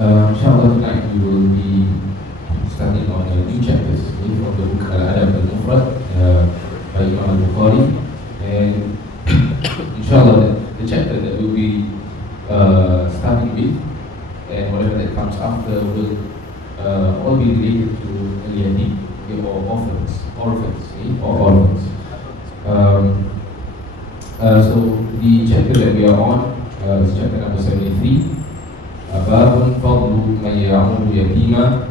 Inshallah tonight we will be studying on new chapters from the book Al-Adab Al-Mufrad by Imam Al-Bukhari, and inshallah the chapter that we'll be starting with and whatever that comes after will all be related to Al-Yatim or orphans. So the chapter that we are on is chapter number 73. باب فضل من يعول يتيما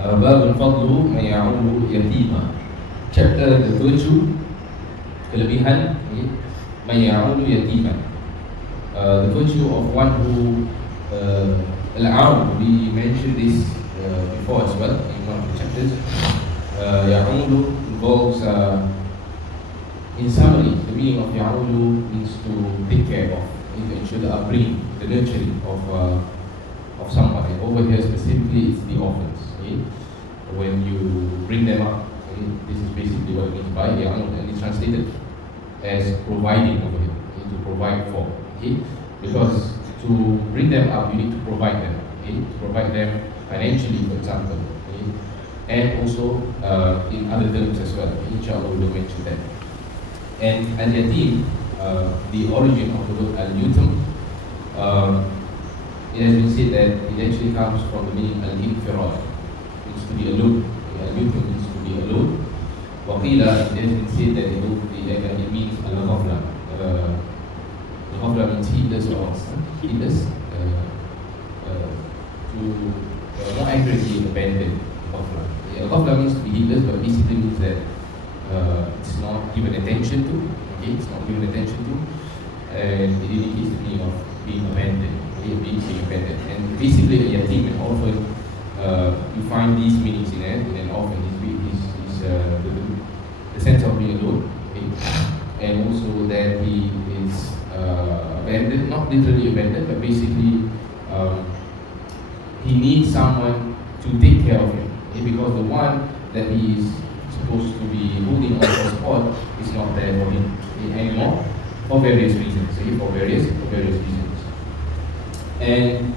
باب فضل من يعول يتيما. Chapter the virtue, kelebihan man ya'ulu yatima, the virtue of one who al-aul, we mentioned this before as well in one of the chapters. Ya'ulu involves in summary, the meaning of ya'ulu means to take care of, to ensure the upbringing, the nurturing of someone. And over here specifically, it's the orphans. When you bring them up, this is basically what it means by ya'ulu, and it's translated as providing over here, to provide for. Because to bring them up, you need to provide them. To provide them financially, for example, and also in other terms as well. Inshallah, we will mention that. And al-yatim, the origin of the word al-yutam, it has been said that it actually comes from the meaning al-infirad, means to be alone. Al-yutam means to be alone. Waqila, it has been said that it means al-ghafla. Al-ghafla means heedless or heedless, to more accurately abandoned. Al-ghafla means to be heedless, but basically means that it's not given attention to, it's not given attention to, and it indicates the meaning of being abandoned, being abandoned. And basically, a yatim, an orphan, you find these meanings in an orphan, is the sense of being alone, and also that he is abandoned, not literally abandoned, but basically he needs someone to take care of him, because the one that he is supposed to be holding on for support is not there for him anymore, for various reasons. For various reasons, and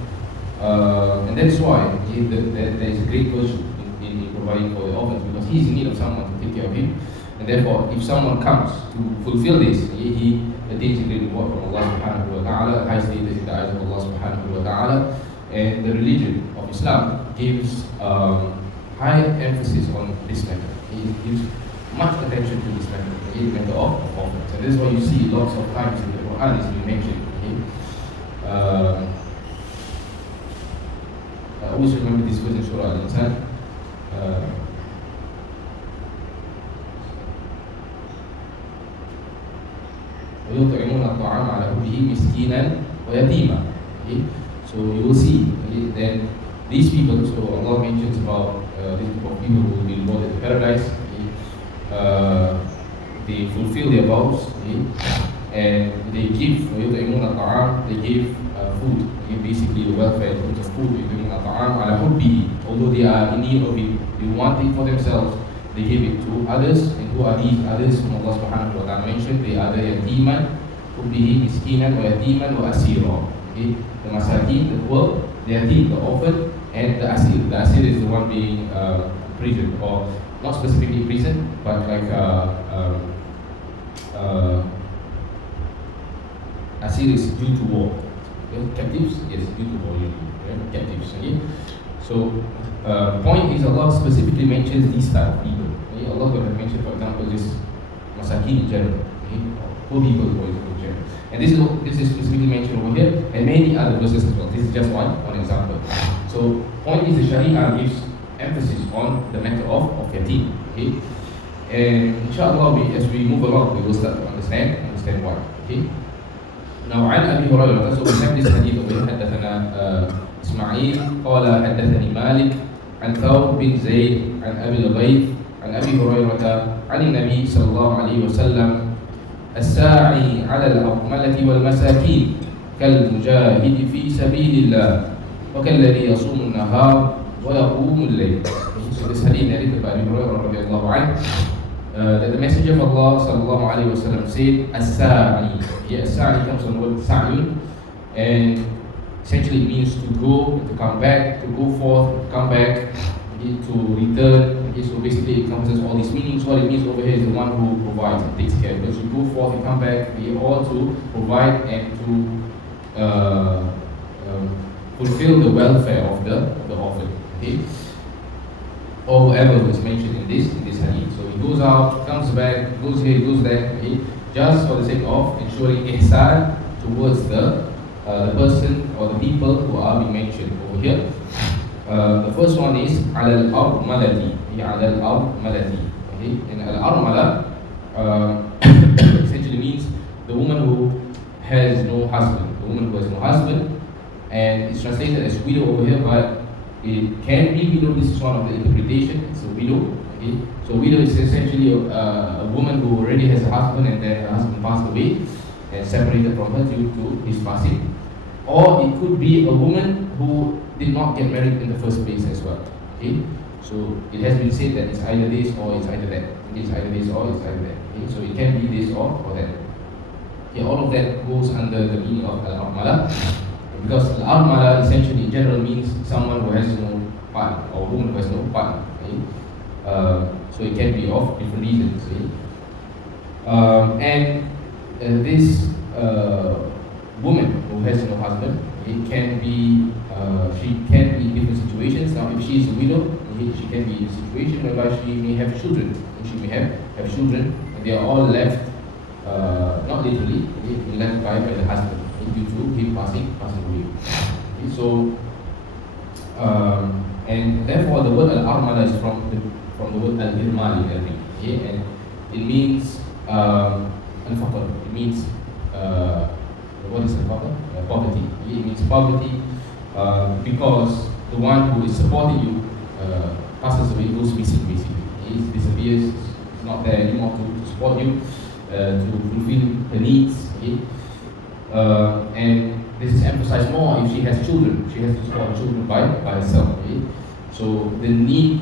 that's why there is a great virtue in providing for the orphans, because he is in need of someone to take care of him, and therefore, if someone comes to fulfill this, he attains a great reward from Allah Subhanahu wa Taala, high status in the eyes of Allah Subhanahu wa Taala. And the religion of Islam gives high emphasis on this matter. It gives much attention to this matter, the matter of orphans. And this is why you see lots of times in the Quran is being mentioned. I always remember this verse in Surah Al-Insan. وَيُطْعِمُونَ الطَّعَامَ عَلَى حُبِّهِ مِسْكِينًا وَيَتِيمًا. So you will see then these people, so Allah mentions about this group of people who will be rewarded in paradise. They fulfill their vows, and they give, they give food, basically the welfare in terms of food, although they are in need of it, they want it for themselves, they give it to others. And who are these others whom Allah Subhanahu wa Ta'ala mentioned? They are the yatiman, hubbihi, miskinan, wa yatiman, wa asira. The masakin, the poor, the yatim, the orphan, and the asir. The asir is the one being imprisoned, or not specifically imprisoned, but like asir is due to war. Captives, yes, due to war usually. Captives. So point is, Allah specifically mentions these type of people. Allah will have mentioned, for example, this masakin in general, poor people, for example, in general. And this is specifically mentioned over here, and many other verses as well. This is just one example. So, point is, the Sharia gives emphasis on the matter of yatim. And inshallah, as we move along, we will start to understand why. Now, عن أبي هريرة, so we have this hadith over here. حدثنا إسماعيل قال حدثني مالك عن ثور بن زيد عن أبي الغيث عن أبي هريرة عن النبي صلى الله عليه وسلم: الساعي على الأرملة والمساكين كالمجاهد في سبيل الله وكالذي يصوم النهار ويقوم الليل. So this hadith narrated by Abu Hurairah radiallahu anhu, that the Messenger of Allah sallallahu alaihi wasallam said, "As-sa'i." Yeah, as-sa'i comes from the word sa'yun, and essentially it means to go, to come back, to go forth, to come back, to return. Okay, so basically it encompasses all these meanings. What it means over here is the one who provides and takes care. Because you go forth, you come back, we all to provide and to fulfill the welfare of the orphan. Okay, or whoever was mentioned in this hadith. So he goes out, comes back, goes here, goes there. Okay, just for the sake of ensuring ihsan towards the person or the people who are being mentioned over here. The first one is al-armalati. Al-armalati. Okay, and al-armala essentially means the woman who has no husband. The woman who has no husband, and it's translated as widow over here, but it can be widow. This is one of the interpretation. It's a widow. Okay, so widow is essentially a woman who already has a husband, and then her husband passed away and separated from her due to his passing. Or it could be a woman who did not get married in the first place as well. Okay, so it has been said that it's either this or it's either that. It's either this or it's either that. Okay, so it can be this or that. Okay, all of that goes under the meaning of al-armala, because al-armala essentially in general means someone who has no partner, or a woman who has no partner. Okay? So it can be of different reasons. Okay? This woman who has no husband, it can be she can be in different situations. Now, if she is a widow, she can be in a situation whereby she may have children. She may have children, and they are all left, not literally, left by the husband due to him passing away. Okay, so, and therefore the word al-armala is from the word al-irmal in Arabic. Okay, and it means al-faqr. It means what is al-faqr? Poverty. It means poverty because the one who is supporting you passes away, goes missing basically. He disappears, is not there anymore to support you, to fulfill the needs. Okay? And this is emphasized more if she has children. She has to support children by herself. Okay? So the need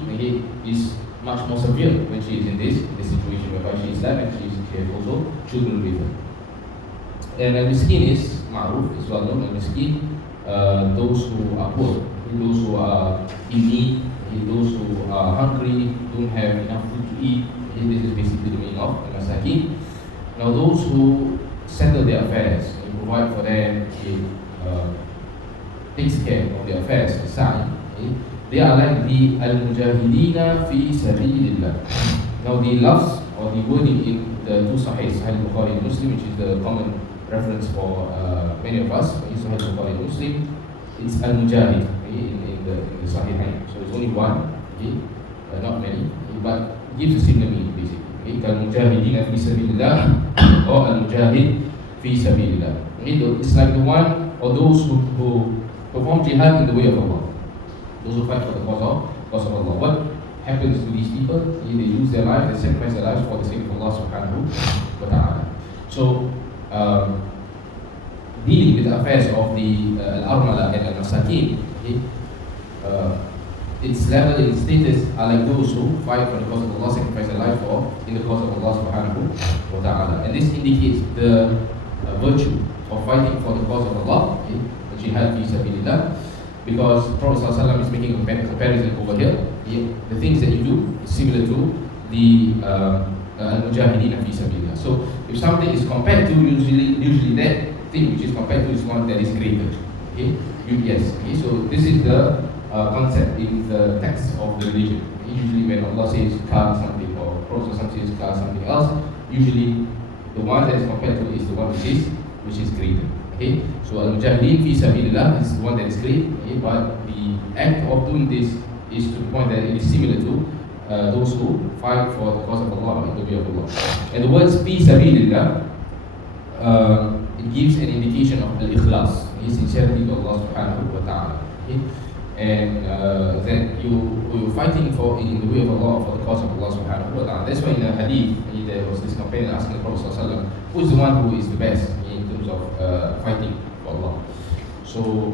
is much more severe when she is in this situation whereby she is left and she has also children with her. And al-miskin is ma'ruf, is well known. Al-miskin, those who are poor, those who are in need, those who are hungry, don't have enough food to eat. This is basically the meaning of al-masakin. Now those who settle their affairs, and provide for them, takes care of their affairs, they are like the al-mujahidina fi sabilillah. Now the lafz or the wording in the two Sahih, Sahih Bukhari and Muslim, which is the common reference for many of us, in Sahih Bukhari and Muslim, it's al-mujahid in the Sahihain. So it's only one, not many, but it gives a similar meaning basically. Al-mujahidina fi sabilillah or al-mujahid fi sabilillah. It's like the one or those who perform jihad in the way of Allah. Those who fight for the cause of Allah. What happens to these people? They lose their life, they sacrifice their lives for the sake of Allah subhanahu wa ta'ala. So, dealing with the affairs of the al-armala and al-masakin, its level and status are like those who fight for the cause of Allah, sacrifice their life for in the cause of Allah subhanahu wa ta'ala. And this indicates the virtue of fighting for the cause of Allah, the jihad fi sabilillah, because Prophet ﷺ is making a comparison over here. The things that you do is similar to the al-mujahideen fi sabilillah. So if something is compared to, usually that thing which is compared to is one that is greater. Okay? Yes. Okay? So this is the concept in the text of the religion. Usually when Allah says car something or Prophet says car something else, usually the one that is compared to is the one which is greater. Okay? So al-mujahideen fi sabilillah is the one that is great, but the act of doing this is to the point that it is similar to those who fight for the cause of Allah in the way of Allah. And the words fi sabilillah, it gives an indication of al-ikhlas, sincerity to Allah subhanahu wa ta'ala. Okay? And that you're fighting for in the way of Allah, for the cause of Allah subhanahu wa ta'ala. That's why in the hadith, there was this companion asking the Prophet sallallahu alaihi wasallam, who is the one who is the best in terms of fighting for Allah. So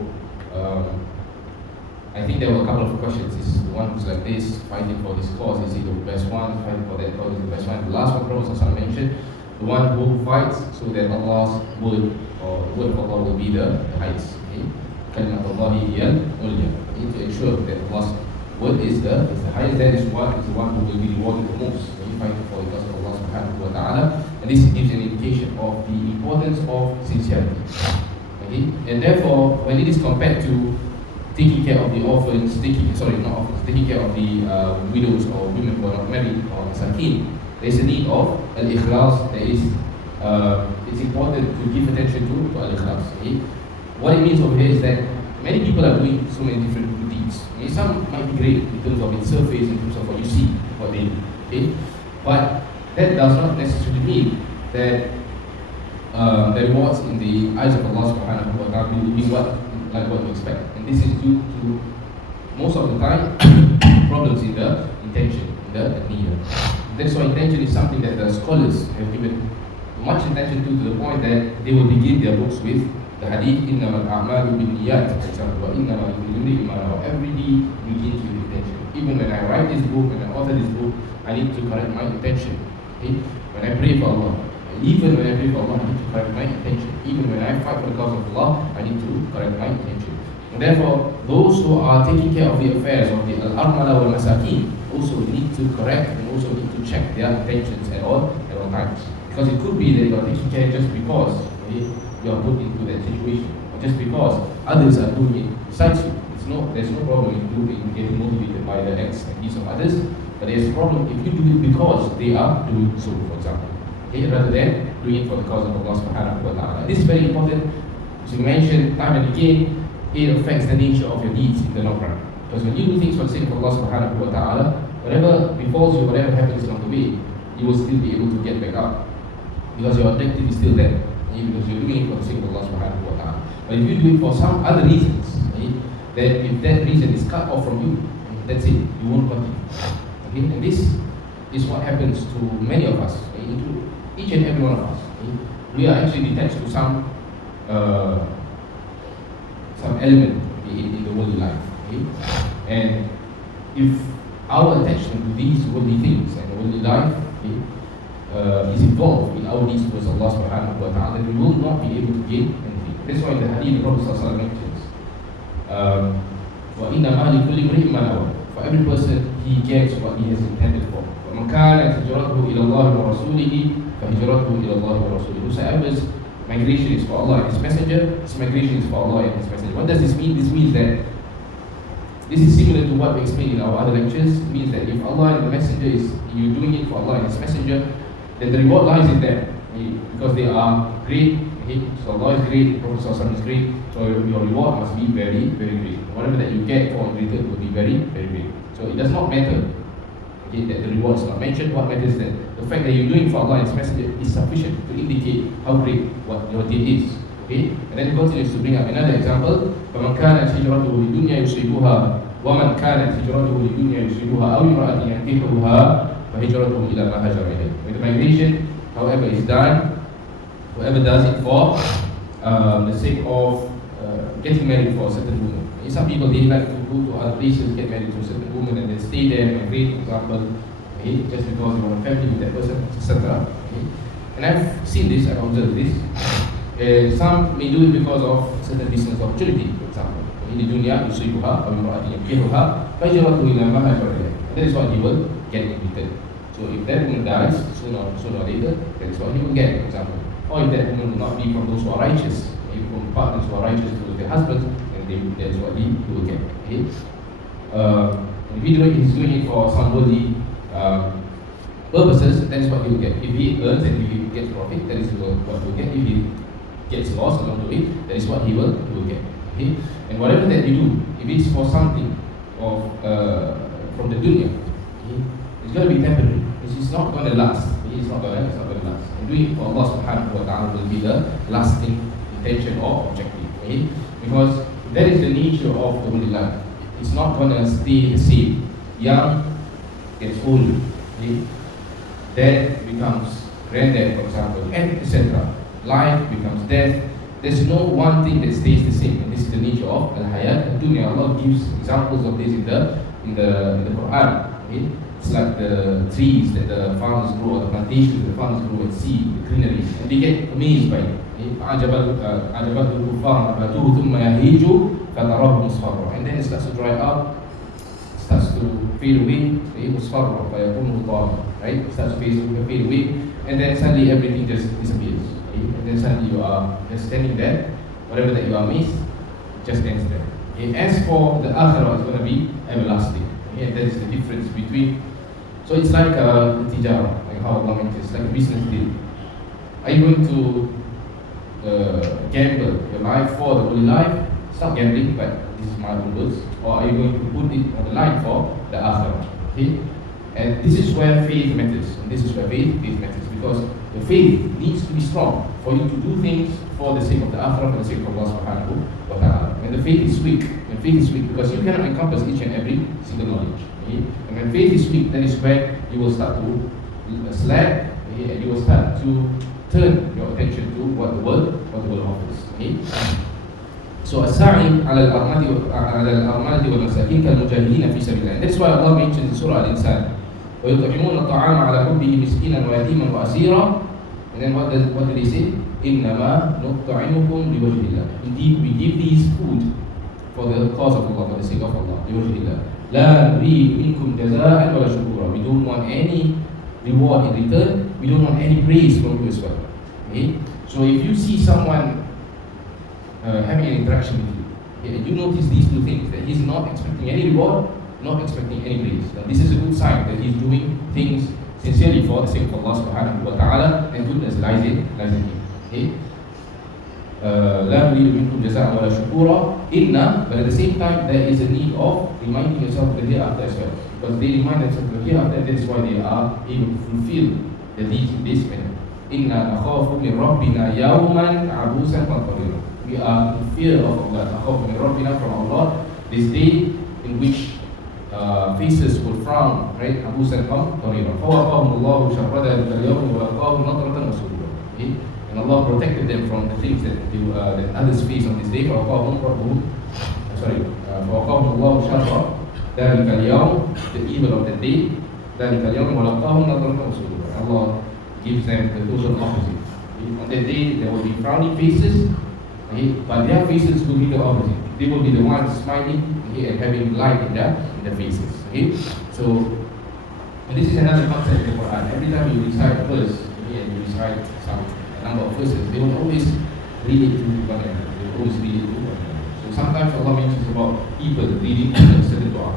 I think there were a couple of questions. Is the one who's like this, fighting for this cause, is he the best one? Fighting for that cause is the best one. The last one, Prophet ﷺ mentioned, the one who fights so that Allah's word or the word of Allah will be the highest. Kalimatullahi hiyal ulya. To ensure that Allah's word is the highest. That is the one who will be rewarded the most. Fighting for the cause of Allah subhanahu wa ta'ala. And this gives an indication of the importance of sincerity. Okay? And therefore, when it is compared to taking care of the orphans, taking care of the widows or women who are not married or masakin, there is a need of al-ikhlas. It's important to give attention to al-ikhlas. Okay? What it means over here is that many people are doing so many different good deeds. Okay? Some might be great in terms of its surface, in terms of what you see, what they do. Okay? But that does not necessarily mean that the rewards in the eyes of Allah subhanahu wa ta'ala will be what you expect. And this is due to most of the time problems in the intention, in the niyyah. That's why intention is something that the scholars have given much attention to the point that they will begin their books with the hadith إِنَّمَا الْأَعْمَالُ بِالنِّيَّاتِ, for example, وَإِنَّمَا لِكُلِّ امْرِئٍ مَا نَوَى. Every deed begins with intention. Even when I write this book, when I author this book, I need to correct my intention. Okay? When I pray for Allah, even when I pray for Allah, I need to correct my intention. Even when I fight for the cause of Allah, I need to correct my intention. And therefore, those who are taking care of the affairs of the al-armala wal masakin also need to correct and also need to check their intentions at all times. Because it could be that you are taking care just because you are put into that situation, or just because others are doing it besides you. There's no problem in getting motivated by the acts and deeds of others, but there's a problem if you do it because they are doing so, for example. Okay, rather than doing it for the cause of Allah subhanahu wa ta'ala. This is very important. As we mentioned time and again, it affects the nature of your deeds in the long run. Because when you do things for the sake of Allah subhanahu wa ta'ala, whatever befalls you, whatever happens along the way, you will still be able to get back up. Because your objective is still there. Because you're doing it for the sake of Allah subhanahu wa ta'ala. But if you do it for some other reasons, that if that reason is cut off from you, that's it, you won't continue. Okay? And this is what happens to many of us, to each and every one of us. We are actually detached to some element in the worldly life. Okay? And if our attachment to these worldly things and the worldly life is involved in our deeds towards Allah subhanahu wa ta'ala, then we will not be able to gain anything. That's why in the hadith the Prophet sallallahu alaihi wasallam mentions, وَإِنَّمَا لِكُلِّ امْرِئٍ مَا نَوَى. For every person, he gets what he has intended for. وَمَنْ كَانَتْ هِجْرَتُهُ إِلَى اللَّهِ وَرَسُولِهِ فَهِجْرَتُهُ إِلَى اللَّهِ وَرَسُولِهِ. Whosoever's migration is for Allah and His Messenger, his migration is for Allah and His Messenger. What does this mean? This means that this is similar to what we explained in our other lectures. It means that if Allah and the Messenger you're doing it for Allah and His Messenger, then the reward lies in them. Because they are great. So Allah is great, Prophet ﷺ is great, so your reward must be very, very great. Whatever that you get for in return will be very, very great. So it does not matter that the reward is not mentioned. What matters is that the fact that you're doing for Allah and His Messenger is sufficient to indicate how great what your deed is. Okay? And then he continues to bring up another example. فَمَنْ كَانَتْ هِجْرَتُهُ لِدُنْيَا يُصِيبُهَا وَمَنْ كَانَتْ هِجْرَتُهُ لِدُنْيَا يُصِيبُهَا أَوْ امْرَأَةٍ يَنكِحُهَا فَهِجْرَتُهُ إِلَى مَا هَاجَرَ إِلَيْهِ. When the migration, however, is done, whoever does it for the sake of getting married for a certain woman. Some people, they like to go to other places, get married to a certain woman and then stay there, migrate, for example, just because they want a family with that person, etc. And I've seen this, I've observed this. Some may do it because of certain business opportunity, for example. In the dunya, yusibuha, or yumra'ati fajratu ila ma hajara ilayh. That is what he will get in return. So if that woman dies, sooner or later, that is what he will get, for example. Or if that woman will not be from those who are righteous, maybe from partners who are righteous towards their husbands, then that is what he will get. Okay? If he's doing it for some worldly purposes, that is what he will get. If he earns and if he gets profit, that is what he will get. If he gets lost along the way, that is what he will get. Okay? And whatever that you do, if it's for something of from the dunya, okay, it's going to be temporary. It's not going to last. It's not going to last. And doing it for Allah subhanahu wa ta'ala will be the lasting intention or objective. Okay? Because that is the nature of the worldly life. It's not going to stay the same. Young gets old. Okay? Dad becomes granddad, for example, and etc. Life becomes death. there's no one thing that stays the same, and this is the nature of al-hayat dunya. Allah gives examples of this in the Quran. Okay? It's like the trees that the farmers grow, or the plantations that the farmers grow and see the greenery, and they get amazed by it. أعجبته الكفار نباته ثم يهيج فتراه مصفرا, and then it starts to dry up, starts to fade away, مصفرا فيكون هطاما, right? It starts to fade away, and then suddenly everything just disappears. And then suddenly you are just standing there, whatever that you are missed, just ends there. Okay? As for the akhirah, it's going to be everlasting. Okay? And that is the difference between. So it's like a tijara, like how Allah mentions, it's like a business deal. Are you going to gamble your life for the holy life? Stop gambling, but this is my own words. Or are you going to put it on the line for the akhirah? Okay? And this is where faith matters. And this is where faith matters, because the faith needs to be strong for you to do things for the sake of the akhirah, for the sake of Allah subhanahu wa ta'ala. When the faith is weak, because you cannot encompass each and every single knowledge. Okay? And when faith is weak, that is where you will start to slack, okay? And you will start to turn your attention to what the world offers. Okay? So as-sa'i ala al-armalati wal masakin kal mujahidin fi sabilillah. That's why Allah mentions in Surah Al-Insan, وَيُطْعِمُونَ الطَّعَامَ عَلَى حُبِّهِ مِسْكِينًا وَيَتِيمًا وَأَسِيرًا. And then what do they say? إِنَّمَا نُطْعِمُكُمْ لِوَجْهِ اللَّهِ. Indeed, we give these food for the cause of Allah, for the sake of Allah. لِوَجْهِ اللَّهِ لَا نُرِيدُ مِنْكُمْ جَزَاءً وَلَا شُكُورًا. We don't want any reward in return. We don't want any praise from you as well. Okay? So if you see someone having an interaction with you, okay, and you notice these two things, that he's not expecting any reward, not expecting any praise. Now, this is a good sign that he's doing things sincerely for the sake of Allah subhanahu wa ta'ala, and goodness lies in him. Okay? لا نريد منكم جزاء ولا شكورا إن, but at the same time there is a need of reminding yourself of the hereafter as well, because they remind themselves of the hereafter, and that is why they are able to fulfill the deeds in this manner. إِنَّا نَخَافُ مِنْ رَبِّنَا يَوْمًا عَبُوسًا قَمْطَرِيرًا. We are in fear of Allah, نَخَافُ مِنْ رَبِّنَا, from Allah, this day in which faces will frown, right? عَبُوسًا قَمْطَرِيرًا فَوَقَاهُمُ اللَّهُ شَرَّ ذَلِكَ الْيَوْمِ وَلَقَاهُمْ نَضْرَةً وَسُرُورًا. Okay? And Allah protected them from the things that others face on this day. فَوَقَاهُمُ اللَّهُ شَرَّ ذَلِكَ الْيَوْمِ, the evil of that day, ذَلِكَ الْيَوْمِ وَلَقَاهُمْ نَضْرَةً وَسُرُورًا. Allah gives them the total opposite. Okay? On that day, there will be frowning faces, okay? But their faces will be the opposite. They will be the ones smiling, okay, and having light in their faces. Okay? So, and this is another concept in the Quran. Every time you recite a verse, okay, and you recite a number of verses, they will always read it to one another. They will always read it to one another. So sometimes Allah mentions about people reading a certain dua.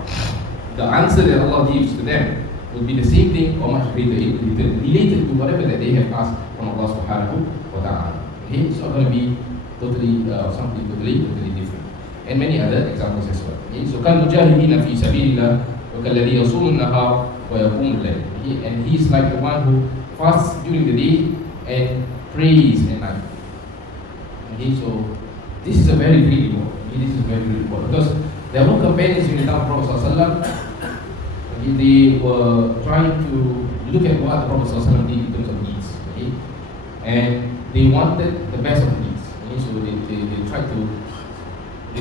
The answer that Allah gives to them will be the same thing or much greater in return, related to whatever that they have asked from Allah subhanahu wa ta'ala. Okay? It's not going to be something totally different. And many other examples as well. Okay? So كَالْ مُجَاهِدِينَ فِي سَبِيلِ اللَّهِ وَكَالَّذِي يَصُومُ النَّهَارَ وَيَقُومُ اللَّيْلَ. And he is like the one who fasts during the day and prays at night. Okay? So this is a very great reward. Okay? This is a very great reward, because there were companions in the time of Prophet sallallahu alaihi wasallam. They were trying to look at what the Prophet ﷺ did in terms of deeds, okay? And they wanted the best of the deeds, okay? So they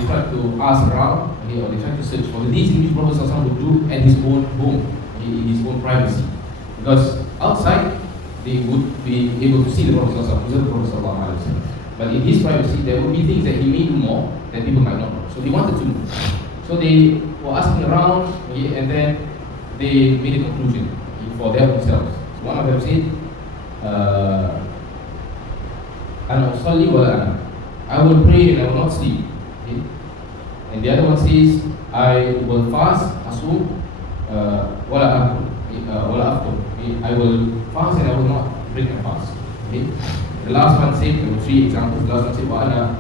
tried to ask around, okay? Or they tried to search for the deeds in which Prophet ﷺ would do at his own home, okay? In his own privacy, because outside they would be able to see the Prophet ﷺ, but in his privacy there would be things that he may do more that people might not know. So they wanted to know. So they were asking around, okay? And then they made a conclusion for themselves. One of them said, "Ana usalli wa ana." I will pray and I will not sleep. Okay? And the other one says, "I will fast, asum, wala akul, wala aftur." I will fast and I will not break my fast. Okay? The last one said, there were three examples. The last one said, "Wa ana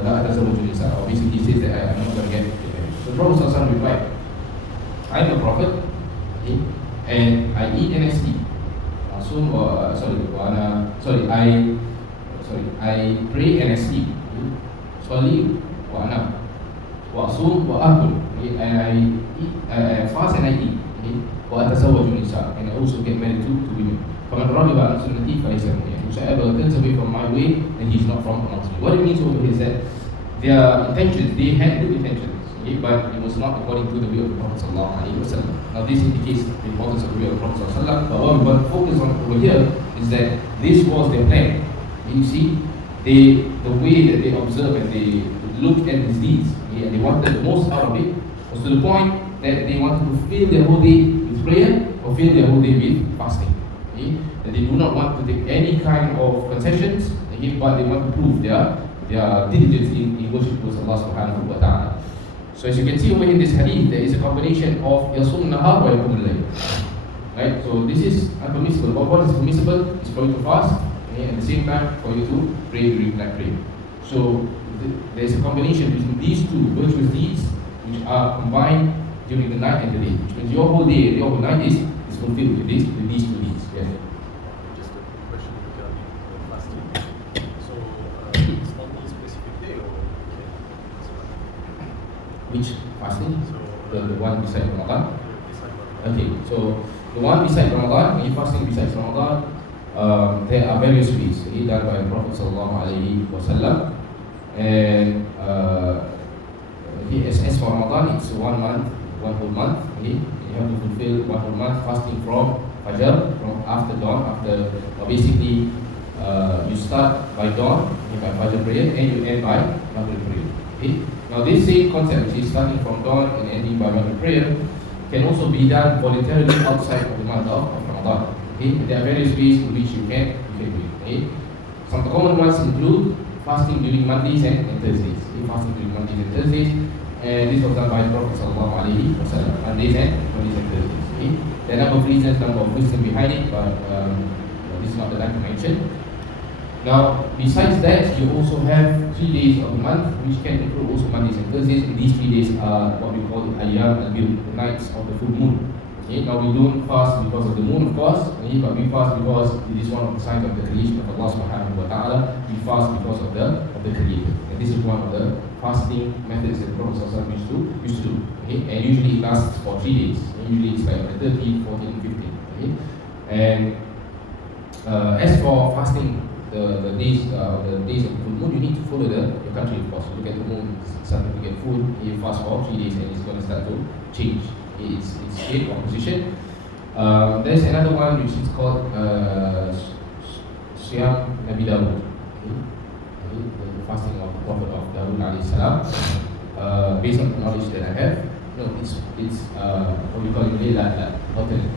la atazawwaju nisa." Basically, he says that I'm not going to get married. So the Prophet ﷺ replied, I'm a prophet, okay, and I eat and I sleep. I pray and I sleep. Salli wa anam, wa asum wa akul, and I eat, I fast and I eat. Wa atazawwaju nisa, and I also get married to women. فَمَنْ رَغِبَ عَنْ سُنَّتِي فَلَيْسَ مِنِّي. whosoever turns away from my way, then he is not from amongst me. What it means over here is that their intentions, they had good intentions, okay, but it was not according to the way of the Prophet sallallahu alaihi wasallam. Now this indicates the importance of the way of the Prophet sallallahu alaihi wasallam, but what we want to focus on over here is that this was their plan. You see, the way that they observed and they looked at these deeds, okay, and they wanted the most out of it, was to the point that they wanted to fill their whole day with prayer or fill their whole day with fasting. Okay? And they do not want to take any kind of concessions, okay, but they want to prove their diligence in worship towards Allah subhanahu wa ta'ala. So as you can see over in this hadith, there is a combination of yasum nahar wa yakum al-layl. Right? So this is unpermissible. But what is permissible is for you to fast, okay, at the same time for you to pray during night prayer. So there is a combination between these two virtuous deeds which are combined during the night and the day, which means your whole day, your whole night is fulfilled with these two deeds. Yes. Just a question regarding fasting. So it's not one specific day, or which fasting? So The one beside Ramadan. beside Ramadan. Okay, so the one beside Ramadan, when you fasting besides Ramadan, there are various ways done by the Prophet sallallahu alaihi wasallam. And as for Ramadan, it's 1 month, 1 whole month. Okay, you have to fulfill 1 whole month fasting from Fajr, from after dawn. Basically, you start by dawn, okay, by Fajr prayer, and you end by Maghrib prayer. Okay. Now this same concept, which is starting from dawn and ending by Maghrib prayer, can also be done voluntarily outside of the month of Ramadan. Okay, and there are various ways in which you can do it. Okay. Some common ones include fasting during Mondays and Thursdays. Okay, fasting during Mondays and Thursdays, and this was done by the Prophet sallallahu alaihi wasallam. Mondays and Thursdays. Okay, there are a number of reasons, number of wisdom behind it, but this is not the time to mention. Now, besides that, you also have 3 days of the month, which can include also Mondays and Thursdays. These 3 days are what we call Al-Adab Al-Mufrad, the nights of the full moon. Okay, now we don't fast because of the moon, of course, okay, but we fast because it is one of the signs of the creation of Allah subhanahu wa ta'ala. We fast because of the Creator. And this is one of the fasting methods that the Prophet used to do. Okay, and usually it lasts for 3 days. Usually it's like 13, 14, 15. Okay, and as for fasting the days of the full moon, you need to follow your country, of course. You look at the moon, it's starting to get full, you fast for 3 days and it's going to start to change its shape or position. There's another one which is called Ustādh Nabil Bin Johari, the fasting of the Prophet of Dawud alayhi salam. Based on the knowledge that I have, it's what we call it alternate,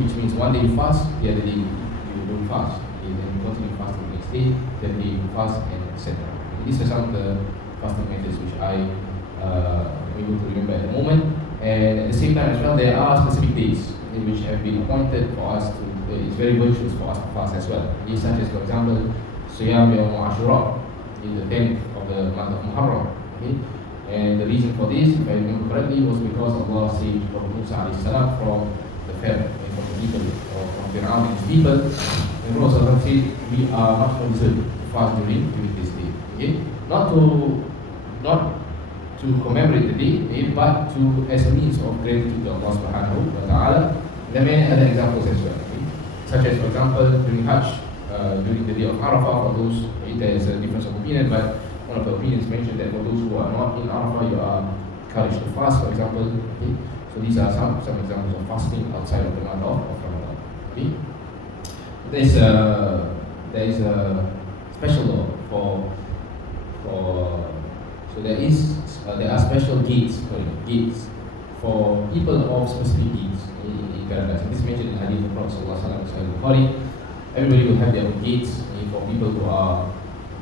which means one day you fast, the other day you don't fast. Then you continue fasting the next day, then you fast, and etc. These are some of the fasting methods which I am able to remember at the moment. And at the same time as well, there are specific days in which have been appointed for us to, it's very virtuous for us to fast as well. These such as, for example, Siyam Yawm Ashura, is the 10th of the month of Muharram. Okay? And the reason for this, if I remember correctly, was because Allah saved Prophet Musa alayhi salam from the Pharaoh, from the people, or from Fir'aun and his people. And Prophet said, we are much more deserved to fast during this day. Okay? Not to commemorate the day, but to as a means of gratitude to Allah subhanahu wa ta'ala. There are many other examples as well. Okay? Such as, for example, during Hajj, during the day of Arafah, for those, there is a difference of opinion, but one of the opinions mentioned that for those who are not in Arafah, you are encouraged to fast, for example. Okay? So these are some examples of fasting outside of the month of Ramadan. Okay? There is a special law so there are special gates for people of specific needs in paradise. And this is mentioned in Hadith of Prophet sallallahu alaihi wasallam. Everybody will have their own gates for people who are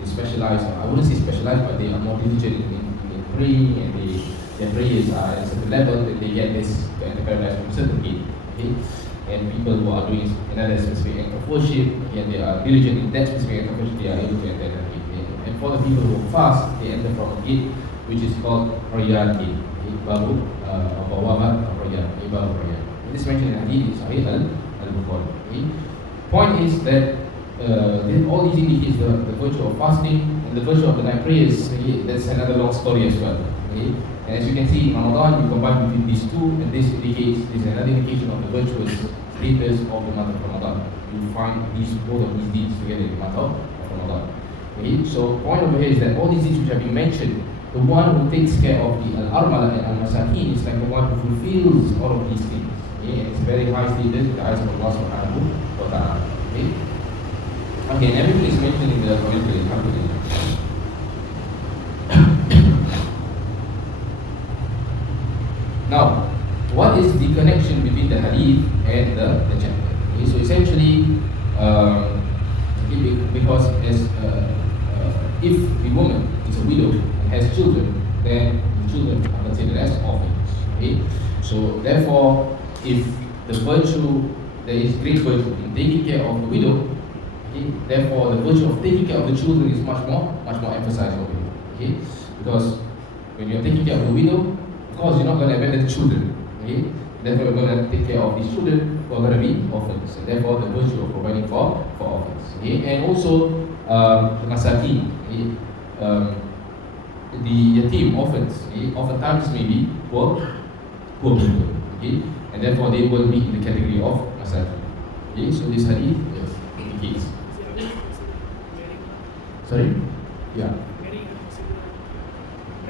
specialized. I wouldn't say specialized, but they are more diligent in praying, and their prayers are at a certain level that they get this to enter paradise from a certain gate. Okay? And people who are doing another specific act of worship, and they are diligent in that specific act of worship, they are able to enter that gate. And for the people who fast, they enter from a gate which is called Rayyan Gate. Babu Bawaban Rayyan. Babu Rayyan. This is mentioned in Hadith Sahih Al-Bukhari. Point is that all these indicates the virtue of fasting and the virtue of the night prayers. That's another long story as well. Okay? And as you can see, in Ramadan, you combine between these two, and this is another indication of the virtuous status of the month of Ramadan. You find both of these deeds together in the month of Ramadan. Okay? So point over here is that all these deeds which have been mentioned, the one who takes care of the al-armala and al-masakin is like the one who fulfills all of these things. Okay? And it's very high status in the eyes of Allah subhanahu wa ta'ala. Okay? Okay, and everything is mentioned in the commentary, alhamdulillah. Now, what is the connection between the hadith and the chapter? Okay, so essentially, because if the woman is a widow and has children, then the children are considered as orphans. Okay? So therefore, if the virtue, there is great virtue in taking care of the widow, okay? Therefore the virtue of taking care of the children is much more emphasized over here. Okay? Because when you're taking care of the widow, of course you're not going to abandon the children. Okay? Therefore you're going to take care of these children who are going to be orphans. And therefore the virtue of providing for orphans. Okay? And also the masakin, okay? The yatim, orphans, okay? Oftentimes may be poor people. Okay? And therefore they will be in the category of masakin. Okay? So this hadith indicates. Sorry? Yeah.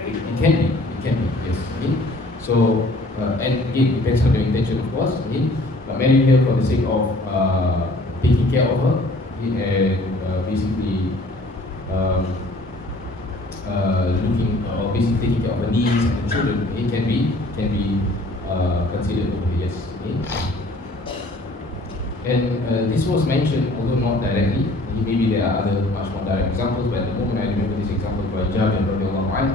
It can be, yes. Okay? So, and again, depends on the intention, of course. Okay? But marrying her for the sake of taking care of her, okay? And basically looking or basically taking care of her needs and the children, okay? can be considered over here, yes. Okay? And this was mentioned, although not directly. Maybe there are other much more direct examples, but at the moment I remember this example by Johari Radiallahu Anhu.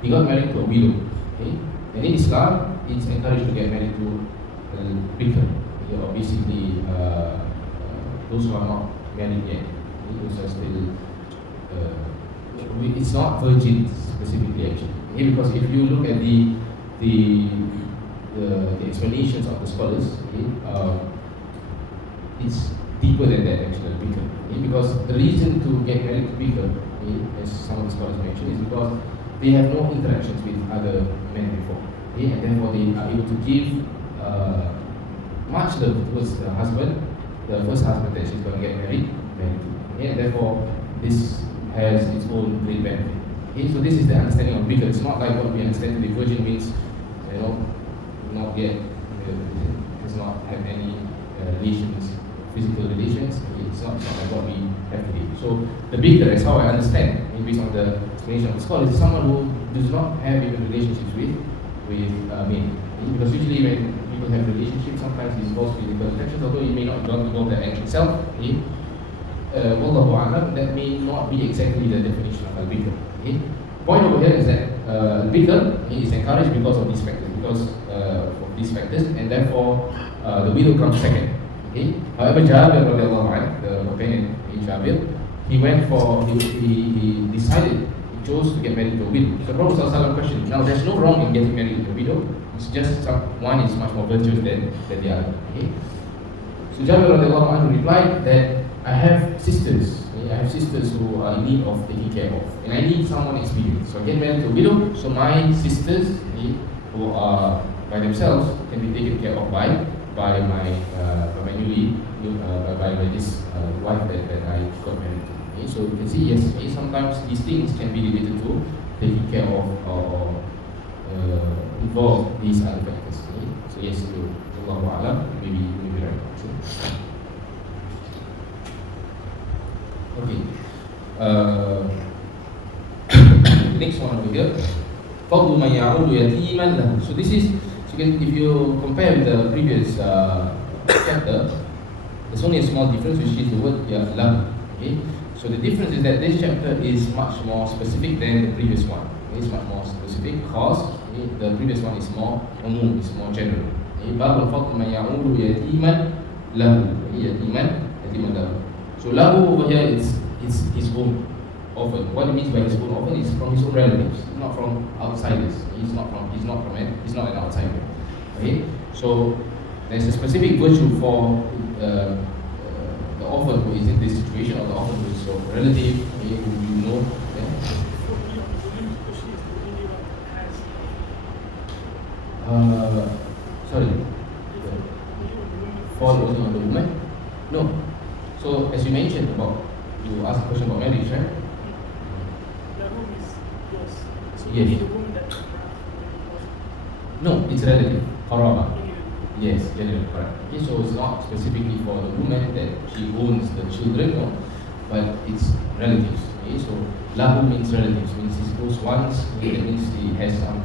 He got married to a widow. Okay? And in Islam, it's encouraged to get married to a bikr, okay? Or basically those who are not married yet. Okay? Those are still, it's not virgins specifically actually. Okay? Because if you look at the explanations of the scholars, okay? It's deeper than that actually, bikr. Okay? Because the reason to get married to bikr, okay, as some of the scholars mentioned, is because they have no interactions with other men before, okay? And therefore they are able to give much love towards the husband, the first husband that she's going to get married to, okay? And therefore this has its own great benefit. Okay? So this is the understanding of bikr. It's not like what we understand to be virgin means, not yet, does not have any relations, physical relations. Okay? It's not like what we have to do. So the bikr, as how I understand, based on the explanation of the scholars, is someone who does not have even relationships with men. Because usually when people have relationships, sometimes it involves physical attractions, although it may not involve the act itself. Okay? Wallahu a'lam, that may not be exactly the definition of al-bikr. Okay? Point over here is that al-bikr is encouraged because of these factors, and therefore the widow comes second. Okay? However, Jabir radiallahu anhu, the companion in Jabir, he decided, he chose to get married to a widow. So Prophet ﷺ questioned, now there's no wrong in getting married to a widow, it's just one is much more virtuous than the other. Okay? So Jabir radiallahu anhu replied that I have sisters, okay? I have sisters who are in need of taking care of, and I need someone experienced. So I get married to a widow, so my sisters, okay, who are by themselves can be taken care of by my newly by this wife that I got married to. Okay? So you can see, yes, okay, sometimes these things can be related to taking care of or involve these other factors. Okay? So yes, Allahu A'lam, maybe right. Okay. The next one over here. فَضْلُ مَنْ يَعُودُ يَتِيمًا لَهُ. So this is, if you compare with the previous chapter, there's only a small difference, which is the word lahu. Okay? So the difference is that this chapter is much more specific than the previous one. Okay? It's much more specific because the previous one is more umum, it's more general. بَابُ الْفَضْلُ مَنْ يَعُودُ يَتِيمًا لَهُ. يَتِيمًا لَهُ. So lahu over here is his own orphan. What it means by his own orphan is from his own relatives, not from outsiders. He's not an outsider. Okay? So there's a specific virtue for the orphan who is in this situation, or the orphan who is your relative, who you know. Sorry. For Yes. the woman that No, it's relative. Qaraba. Yes, generally correct. Okay, so it's not specifically for the woman that she owns the children, no, but it's relatives. Okay, so lahu means relatives, means his close ones. Okay, that means he has some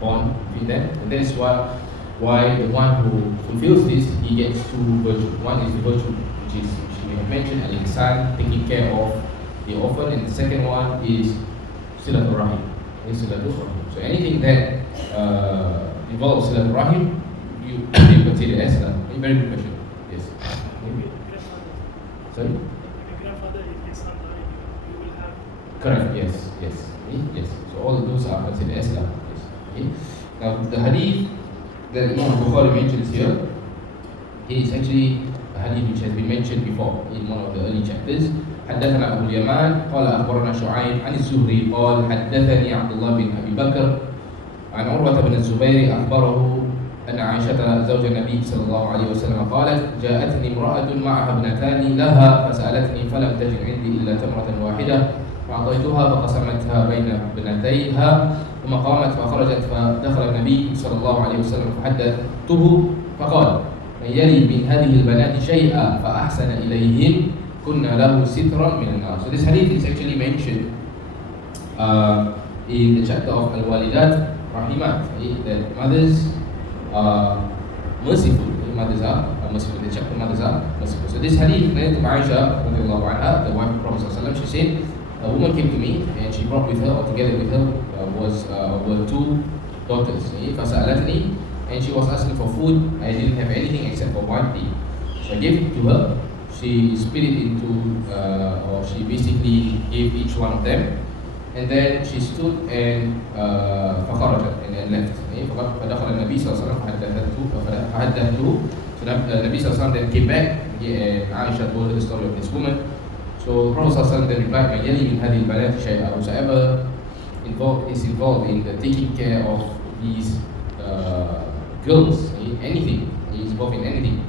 bond with them, and that is why the one who fulfills this, he gets two virtues. One is the virtue which we have mentioned, al-ihsan, taking care of the orphan, and the second one is silatul rahim. Silatul rahim. So anything that involves silatul rahim, you consider as a very good question. Yes. maybe the grandfather, Sorry? like a grandfather, if his son died, you will have. Correct. Yes. Yes. Okay? Yes. So all of those are considered as lah. Yes. Okay. Now the hadith that Imam Bukhari mentions here is actually a hadith which has been mentioned before in one of the early chapters. حدثنا أبو اليمان قال أخبرنا شعيب عن الزهري قال حدثني عبد الله بن أبي بكر عن عروة بن الزبير أخبره أن عائشة زوج النبي صلى الله عليه وسلم قالت جاءتني امرأة معها ابنتان لها فسألتني فلم تجد عندي إلا تمرة واحدة فأعطيتها فقسمتها بين ابنتيها ثم قامت فخرجت فدخل النبي صلى الله عليه وسلم فحدثته فقال من يلي من هذه البنات شيئا فأحسن إليهن كنا له سترا من النار. So this hadith is actually mentioned in the chapter of Al-Walidat Rahimat, that mothers are merciful. Mothers are merciful. The chapter mothers are merciful. So this hadith related to Aisha, the wife of Prophet ﷺ, she said, a woman came to me and she brought with her, or together with her, were two daughters. فَسَأَلَتْنِي, and she was asking for food. I didn't have anything except for one tea. So I gave it to her. She split it into, or she basically gave each one of them, and then she stood and فخرجت and then left. فدخل النبي صلى الله عليه وسلم فحدثته. So Nabi صلى الله عليه وسلم then came back, and Aisha told her the story of this woman. So Prophet صلى الله عليه وسلم then replied, "من يلي من هذه البنات شيئا." Whosoever is involved in the taking care of these girls, anything, he is involved in anything,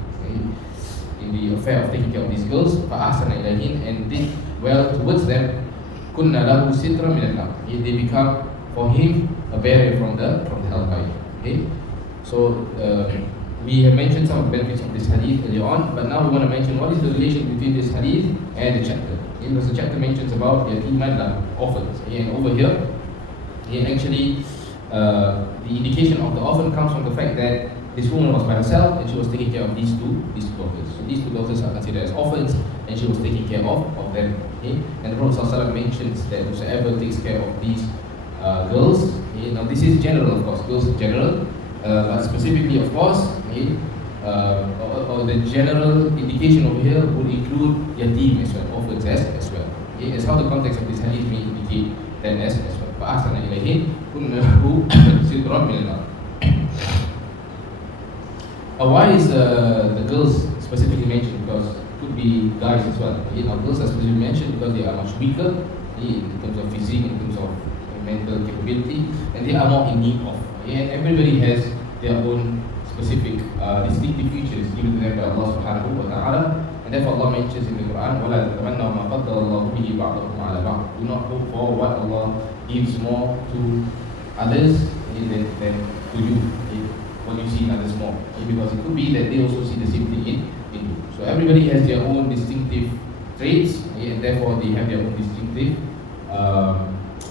in the affair of taking care of these girls, فَأَحْسَنَ إِلَيْهِنْ, and did well towards them, كُنَّ لَهُ سِتْرًا مِنَ النَّارِ, they become for him a barrier from the hellfire. Okay, so we have mentioned some of the benefits of this hadith earlier on, but now we want to mention what is the relation between this hadith and the chapter. Because the chapter mentions about yatiman, orphans, and over here, actually the indication of the orphan comes from the fact that this woman was by herself and she was taking care of these two daughters. So these two daughters are considered as orphans, and she was taking care of them. Okay? And the Prophet ﷺ mentions that whoever takes care of these girls, now this is general, of course, girls in general, but specifically, of course, or the general indication over here would include yatim as well, orphans as well. Okay? As how the context of this hadith may indicate them as well. فَأَحْسَنَ إِلَيْهِنْ كُنَّ لَهُ سِتْرًا مِنَ النَّارِ. Why is the girls specifically mentioned? Because it could be guys as well. Girls are specifically mentioned because they are much weaker in terms of physique, in terms of mental capability, and they are more in need of. And everybody has their own specific distinctive features given to them by Allah subhanahu wa ta'ala. And therefore Allah mentions in the Quran, وَلَا تَتَمَنَّوْا مَا فَضَّلَ اللَّهُ بِهِ بَعْضَكُمْ عَلَى بَعْضٍ. Do not hope for what Allah gives more to others than to you. What you see in others more, because it could be that they also see the same thing in you. So everybody has their own distinctive traits, and therefore they have their own distinctive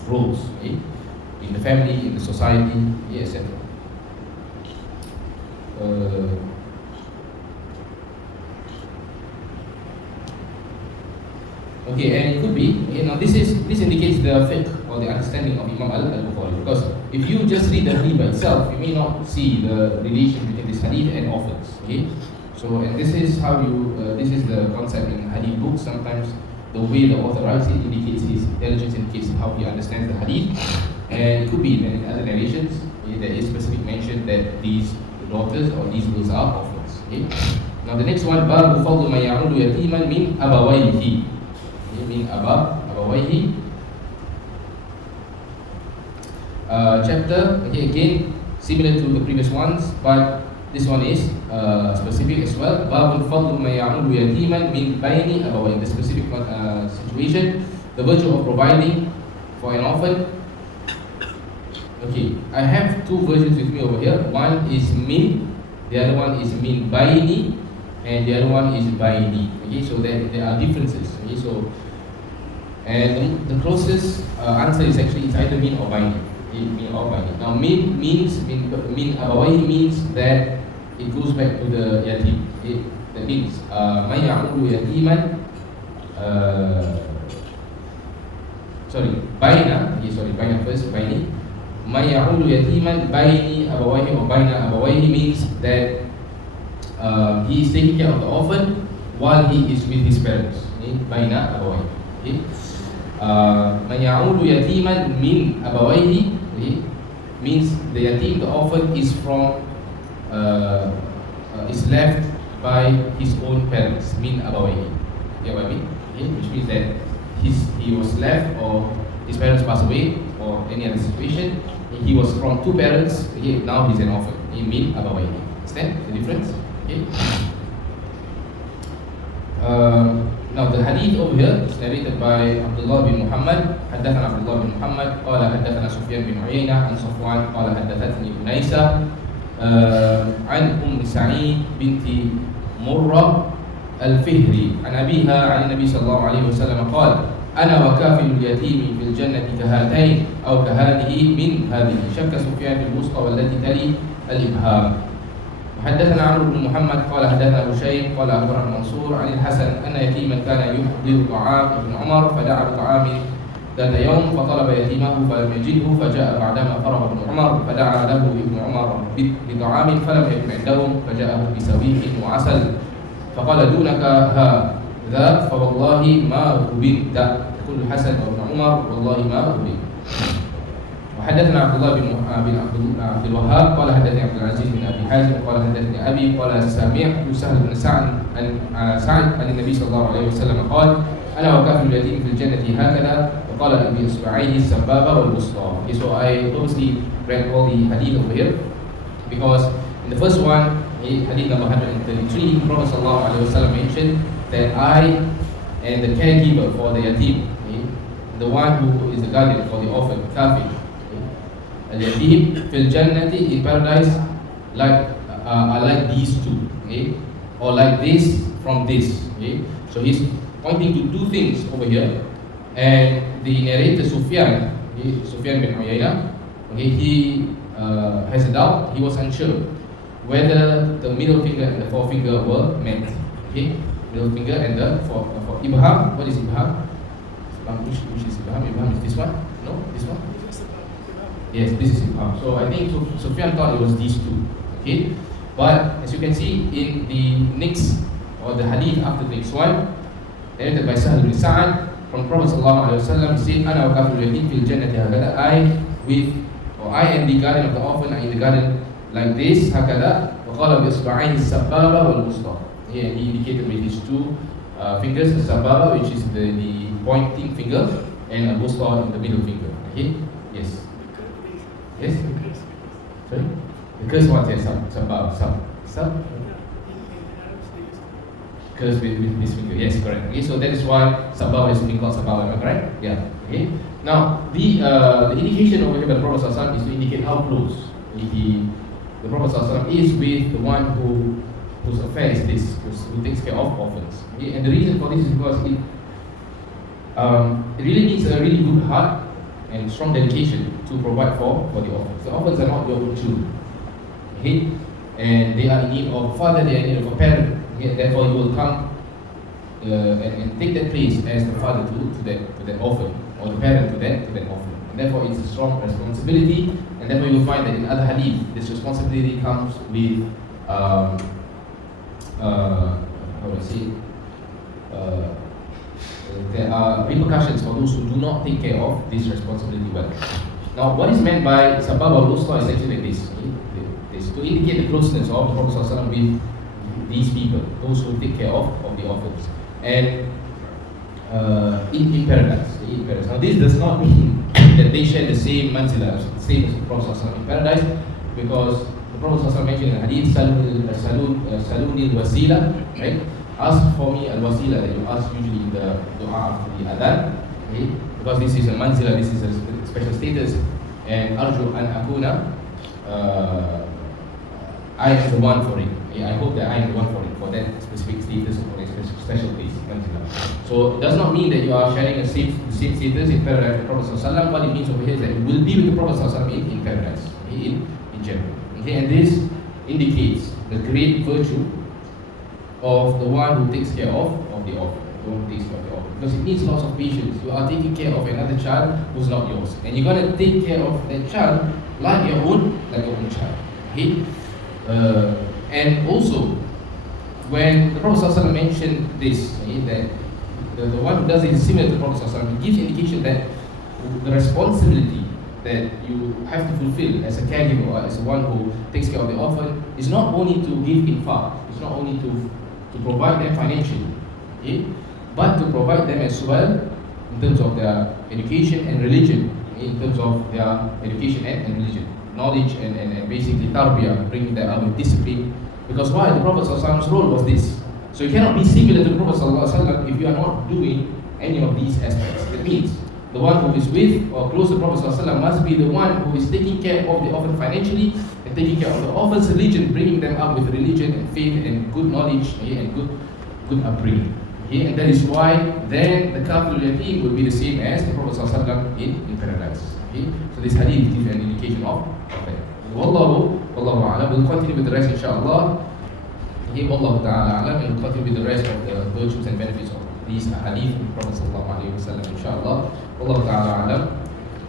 roles in the family, in the society, etc. Okay, and it could be, this indicates the fiqh or the understanding of Imam Al-Bukhari, because if you just read the hadith by itself, you may not see the relation between this hadith and orphans. Okay, so and this is how this is the concept in hadith books. Sometimes the way the author writes it indicates his intelligence, indicates how he understands the hadith, and it could be that in other narrations there is specific mention that these daughters or these girls are orphans. Okay, now the next one, باب فضل ما يعود يتيما من أبويه. Mean abawayhi. Chapter, okay, again similar to the previous ones, but this one is specific as well. Babul fadlu ma ya'udu yatiman min bayni abawayhi. The specific situation, the virtue of providing for an orphan Okay, I have two versions with me over here. One is min, the other one is min baini, and the other one is baini. Okay, so there are differences. Okay, so and the closest answer is actually it's either min or baini. Okay, min or baini. Now min means min abawaihi means that it goes back to the yatim. Okay, that means man ya'ulu yatiman. Baina. Okay, baina first. Baini. Man ya'ulu yatiman baini abawaihi or baina abawaihi means that he is taking care of the orphan while he is with his parents. Okay, baina abawaihi. Okay. Man ya'ulu yatiman min abawaihi, okay, means the yatim, the orphan, is from is left by his own parents. Min abawaihi. You get what I mean? Okay, which means that he was left, or his parents passed away, or any other situation. He was from two parents. Okay, now he's an orphan. He min abawaihi. Understand the difference? Okay. Now the hadith over here is narrated by Abdullah bin Muhammad. حدثنا عبد الله بن محمد قال حدثنا سفيان بن عيينة عن صفوان قال حدثتني أنيسة عن سعيد بنت مرة الفهري عن أبيها عن النبي صلى الله عليه وسلم قال أنا وكافل اليتيم في الجنة كهاتين أو كهذه من هذه. شك سفيان في الوسطى والتي تلي الإبهام. حدثنا عمرو بن محمد قال حدثنا هشيم قال أخبرنا منصور عن الحسن أن يتيما كان يحضر طعام ابن عمر فدعا بطعام ذات يوم فطلب يتيمه فلم يجده فجاء بعدما فرغ ابن عمر فدعا له ابن عمر بطعام فلم يكن عندهم فجاءه بسويق وعسل فقال دونك هذا فوالله ما غبنت. يقول الحسن وابن عمر والله ما غبنت. وحدثنا عبد الله بن عبد الوهاب قال حدثني عبد العزيز بن ابي حازم قال حدثني ابي قال سمعت سهل بن سعد عن النبي صلى الله عليه وسلم قال انا وكافل اليتيم في الجنه هكذا وقال باصبعيه السبابه والوسطى. Okay, so I obviously read all the hadith over here because in the first one, hadith number 133, Prophet sallallahu alaihi wasallam mentioned that I and the caregiver for the yatim, the one who is the guardian for the orphan, kafir, Al-Yatim fil Jannati in paradise are like these two, okay? Or like this from this, okay? So he's pointing to two things over here, and the narrator Sufyan, okay, Sufyan bin Uyayna, okay, he has a doubt. He was unsure whether the middle finger and the forefinger were met, okay? Middle finger and the for Ibham. What is Ibham? Which is Ibham? Ibham is this one? No, this one. Yes, this is Ibham. So I think Sufyan thought it was these two. Okay, but as you can see in the next or the hadith after the next one, narrated by Sahl bin Sa'ad from Prophet sallallahu alaihi wasallam, he said, "Ana wa kafirul yatim fil jannati hakada." I and the guardian of the orphan are in the garden like this, hakada. Wa qala bi isba'aihi as-sababa wal wusta. He indicated with his two fingers, the sababa, which is the pointing finger, and al-wusta in the middle finger. Okay, yes. Yes? Sorry? The curse one says sub. Curse with this finger. Yes, correct. Okay, so that is why sabah is being called sabah, am I correct? Yeah. Okay. Now the indication over here by the Prophet ﷺ is to indicate how close the Prophet ﷺ is with the one whose affair is this, who takes care of orphans. Okay? And the reason for this is because it really needs a really good heart and strong dedication to provide for the orphans. The orphans are not your own children, okay? And they are in need of a father, they are in need of a parent. Okay? Therefore, you will come and take that place as the father to that orphan, or the parent to that orphan. And therefore, it's a strong responsibility. And therefore, you will find that in other hadith, this responsibility comes with how do I say? There are repercussions for those who do not take care of this responsibility well. Now, what is meant by sabab al-wusta is actually like this. This to indicate the closeness of the Prophet ﷺ with these people, those who take care of the orphans, and in paradise. Now, this does not mean that they share the same manzila, same as the Prophet ﷺ in paradise, because the Prophet ﷺ mentioned in the hadith, saluni al-wasila, right? Ask for me al-wasila that you ask usually in the dua after the adhan, okay? Because this is a manzila, this is a special status. and أرجو أن أكون I am the one for it. I hope that I am the one for it, for that specific status or for that special case. So it does not mean that you are sharing the same status in paradise with the Prophet ﷺ. What it means over here is that you will be with the Prophet ﷺ in paradise, in general. Okay, and this indicates the great virtue of the one who takes care of the orphan, the one who takes care of the orphan, because it needs lots of patience. You are taking care of another child who's not yours, and you're going to take care of that child like your own child. Okay? And also, when the Prophet ﷺ mentioned this, that the one who does it is similar to the Prophet ﷺ, it gives indication that the responsibility that you have to fulfill as a caregiver or as one who takes care of the orphan is not only to give infaq, it's not only to provide them financially, okay, but to provide them as well in terms of their education and religion, in terms of their education and religion, knowledge and basically tarbiyah, bringing them up with discipline. Because why? The Prophet ﷺ's role was this. So you cannot be similar to the Prophet ﷺ if you are not doing any of these aspects. It means the one who is with or close to the Prophet ﷺ must be the one who is taking care of the orphan financially and taking care of the orphan's religion, bringing them up with religion and faith and good knowledge, and good upbringing. And that is why then the kafir yatim will be the same as the Prophet ﷺ in paradise. So this hadith gives an indication of that. Wallahu a'lam. We'll continue with the rest inshallah. Wallahu ta'ala a'lam, and we'll continue with the rest of the virtues and benefits of these hadith from the Prophet sallallahu alaihi wasallam inshallah. Wallahu ta'ala a'lam.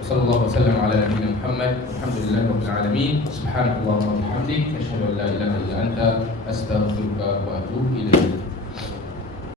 وصلى الله وسلم على نبينا محمد والحمد لله رب العالمين. سبحانك اللهم وبحمدك أشهد أن لا إله إلا أنت أستغفرك وأتوب إليك.